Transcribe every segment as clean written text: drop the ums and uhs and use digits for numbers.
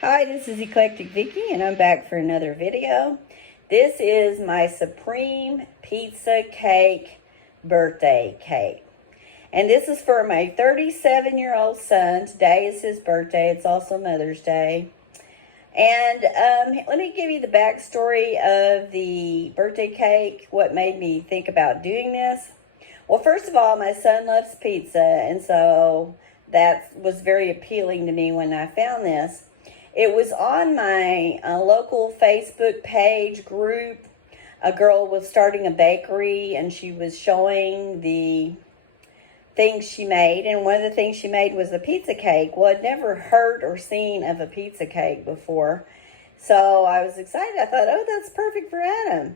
Hi, this is Eclectic Vicky, and I'm back for another video. This is my Supreme Pizza Cake birthday cake. And this is for my 37-year-old son. Today is his birthday. It's also Mother's Day. And let me give you the backstory of the birthday cake, what made me think about doing this. Well, first of all, my son loves pizza, and so that was very appealing to me when I found this. It was on my local Facebook page group. A girl was starting a bakery, and she was showing the things she made, and one of the things she made was a pizza cake. Well, I'd never heard or seen of a pizza cake before, so I was excited. I thought, oh, that's perfect for Adam.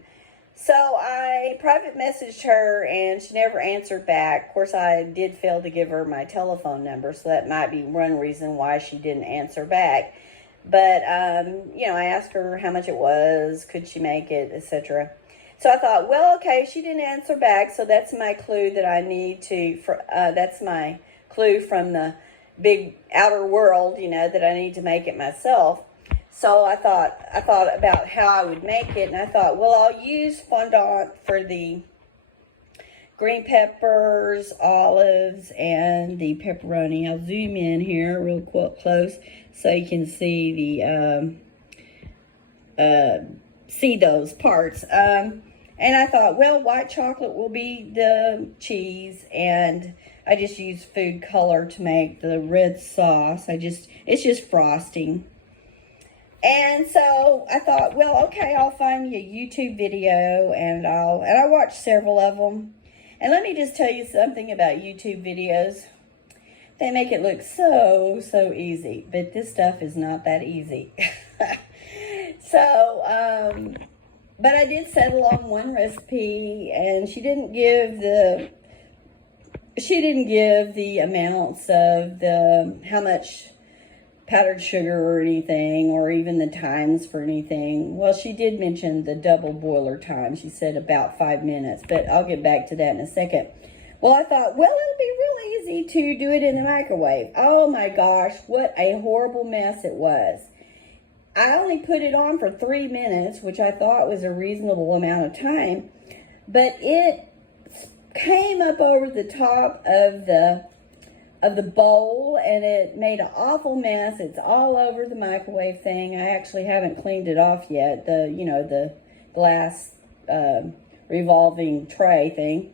So I private messaged her, and she never answered back. Of course, I did fail to give her my telephone number, so that might be one reason why she didn't answer back. But, I asked her how much it was, could she make it, etc. So I thought, well, okay, she didn't answer back, so that's my clue that I need to, that's my clue from the big outer world, that I need to make it myself. So I thought about how I would make it, and I thought, well, I'll use fondant for the green peppers, olives, and the pepperoni. I'll zoom in here real close so you can see see those parts. And I thought, well, white chocolate will be the cheese, and I just use food color to make the red sauce. It's just frosting. And so I thought, well, okay, I'll find me a YouTube video, and I watched several of them. And let me just tell you something about YouTube videos. They make it look so easy, but this stuff is not that easy. But I did settle on one recipe, and she didn't give the amounts of how much powdered sugar or anything, or even the times for anything. Well, she did mention the double boiler time. She said about 5 minutes, but I'll get back to that in a second. Well, I thought, well, it'll be real easy to do it in the microwave. Oh my gosh, what a horrible mess it was. I only put it on for 3 minutes, which I thought was a reasonable amount of time, but it came up over the top of the bowl, and it made an awful mess. It's all over the microwave thing. I actually haven't cleaned it off yet, the glass revolving tray thing.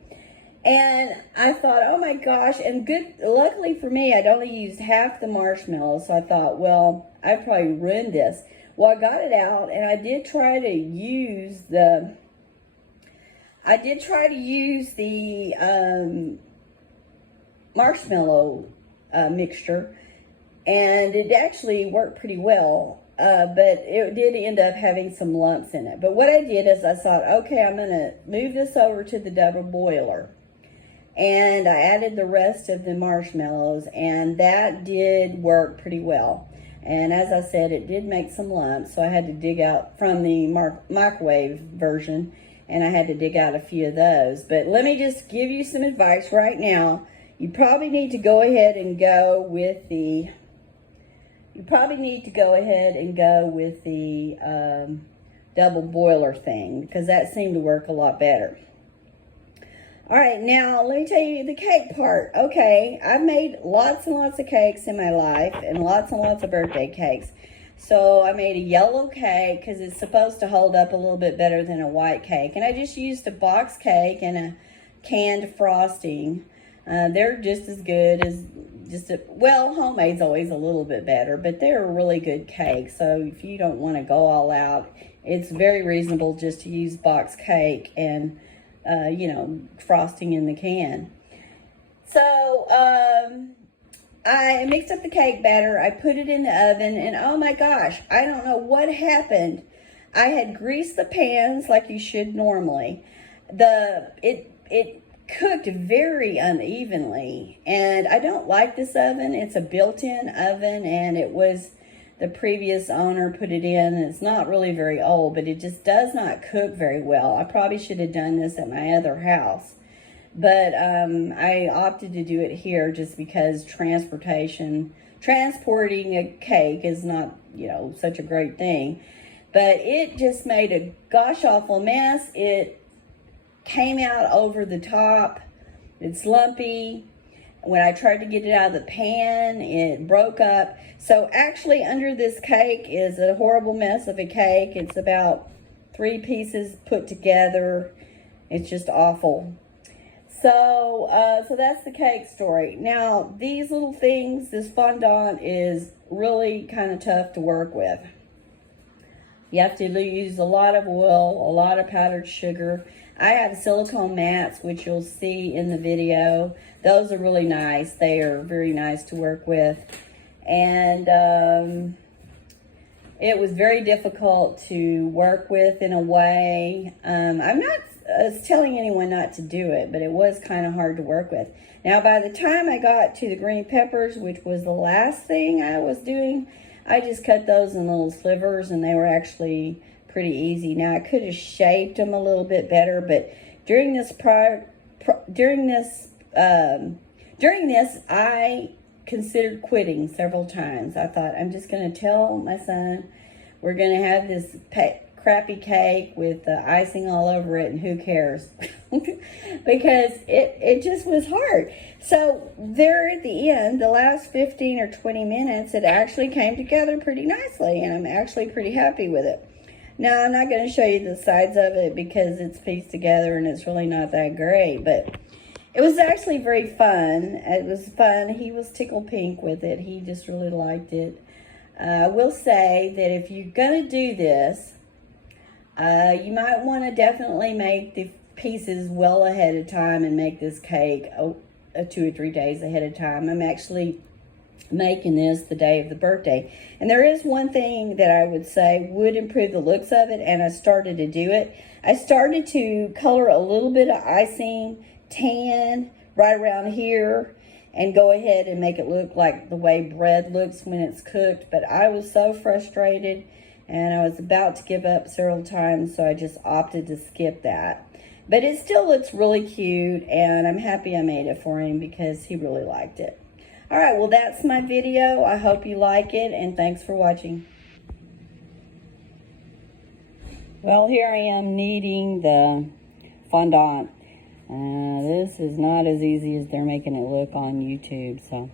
And I thought, oh my gosh, and luckily for me, I'd only used half the marshmallows, so I thought, well, I probably ruined this. Well, I got it out, and I did try to use the marshmallow mixture, and it actually worked pretty well, but it did end up having some lumps in it. But what I did is I thought, okay, I'm going to move this over to the double boiler, and I added the rest of the marshmallows, and that did work pretty well. And as I said, it did make some lumps, so I had to dig out from the microwave version, and I had to dig out a few of those. But let me just give you some advice right now. You probably need to go ahead and go with the double boiler thing, because that seemed to work a lot better. All right, now let me tell you the cake part. Okay, I've made lots and lots of cakes in my life, and lots of birthday cakes. So I made a yellow cake because it's supposed to hold up a little bit better than a white cake. And I just used a box cake and a canned frosting. They're just as good as homemade's always a little bit better, but they're a really good cake. So if you don't want to go all out, it's very reasonable just to use box cake and, frosting in the can. So, I mixed up the cake batter. I put it in the oven, and oh my gosh, I don't know what happened. I had greased the pans like you should normally. It cooked very unevenly, and I don't like this oven. It's a built-in oven, and it was the previous owner put it in, and it's not really very old, but it just does not cook very well. I probably should have done this at my other house, but I opted to do it here just because transportation transporting a cake is not, you know, such a great thing. But it just made a gosh awful mess. It came out over the top. It's lumpy. When I tried to get it out of the pan, it broke up. So actually under this cake is a horrible mess of a cake. It's about 3 pieces put together. It's just awful. So, so that's the cake story. Now, these little things, this fondant is really kind of tough to work with. You have to use a lot of oil, a lot of powdered sugar. I have silicone mats, which you'll see in the video. Those are really nice. They are very nice to work with. And it was very difficult to work with in a way. I'm not telling anyone not to do it, but it was kind of hard to work with. Now, by the time I got to the green peppers, which was the last thing I was doing, I just cut those in little slivers, and they were actually pretty easy. Now, I could have shaped them a little bit better, but during this I considered quitting several times. I thought, I'm just going to tell my son we're going to have this crappy cake with icing all over it, and who cares? Because it just was hard. So there at the end, the last 15 or 20 minutes, it actually came together pretty nicely, and I'm actually pretty happy with it. Now, I'm not going to show you the sides of it because it's pieced together and it's really not that great, but it was actually very fun. It was fun. He was tickled pink with it. He just really liked it. I will say that if you're going to do this, you might want to definitely make the pieces well ahead of time and make this cake 2 or 3 days ahead of time. I'm actually making this the day of the birthday. And there is one thing that I would say would improve the looks of it, and I started to do it. I started to color a little bit of icing tan right around here and go ahead and make it look like the way bread looks when it's cooked. But I was so frustrated, and I was about to give up several times, so I just opted to skip that. But it still looks really cute, and I'm happy I made it for him because he really liked it. All right, well, that's my video. I hope you like it, and thanks for watching. Well, here I am kneading the fondant. This is not as easy as they're making it look on YouTube. So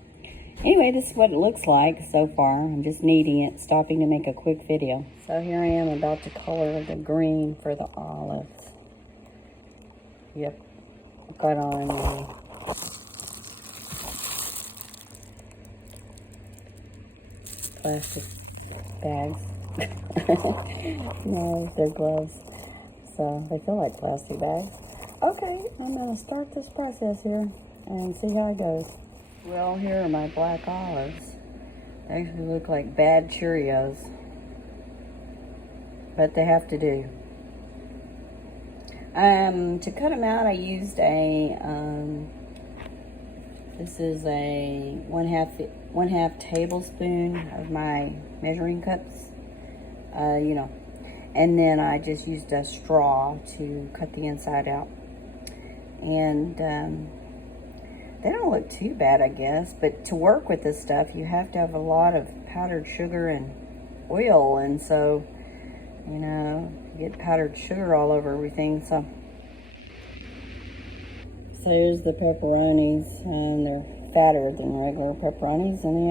anyway, this is what it looks like so far. I'm just kneading it, stopping to make a quick video. So here I am about to color the green for the olives. Yep, got on the plastic bags. No, they're gloves. So they feel like plastic bags. Okay, I'm going to start this process here and see how it goes. Well, here are my black olives. They actually look like bad Cheerios, but they have to do. To cut them out, I used a, this is a one half tablespoon of my measuring cups, you know, and then I just used a straw to cut the inside out. And they don't look too bad, I guess, but to work with this stuff, you have to have a lot of powdered sugar and oil, and so, you know, you get powdered sugar all over everything. So here's the pepperonis, and they're fatter than regular pepperonis, and they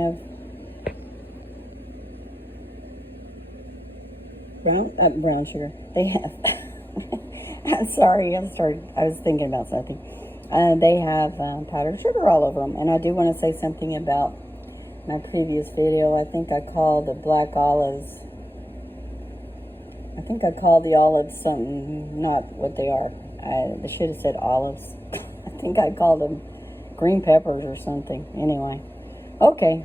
have brown sugar. They have I'm sorry, I was thinking about something. They have powdered sugar all over them. And I do want to say something about my previous video. I think I called the black olives, I think I called the olives something, not what they are. I should have said olives. I think I called them green peppers or something. Anyway, okay,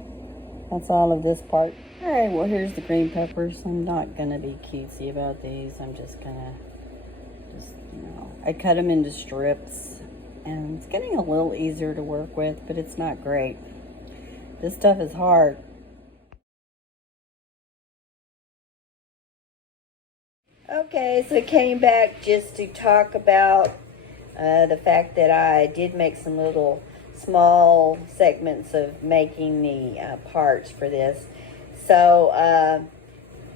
that's all of this part. All right, well, here's the green peppers. I'm not going to be cutesy about these. I'm just going to, you know, I cut them into strips, and it's getting a little easier to work with, but it's not great. This stuff is hard. Okay, so I came back just to talk about the fact that I did make some little small segments of making the parts for this. So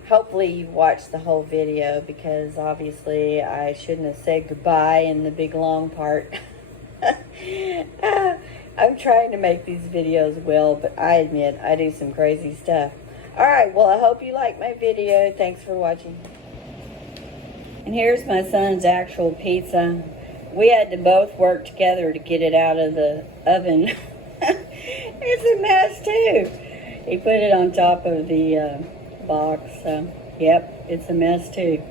hopefully you've watched the whole video, because obviously I shouldn't have said goodbye in the big long part. I'm trying to make these videos well, but I admit I do some crazy stuff. Alright, well, I hope you like my video. Thanks for watching. And here's my son's actual pizza. We had to both work together to get it out of the oven. It's a mess too. He put it on top of the box. So, yep, it's a mess too.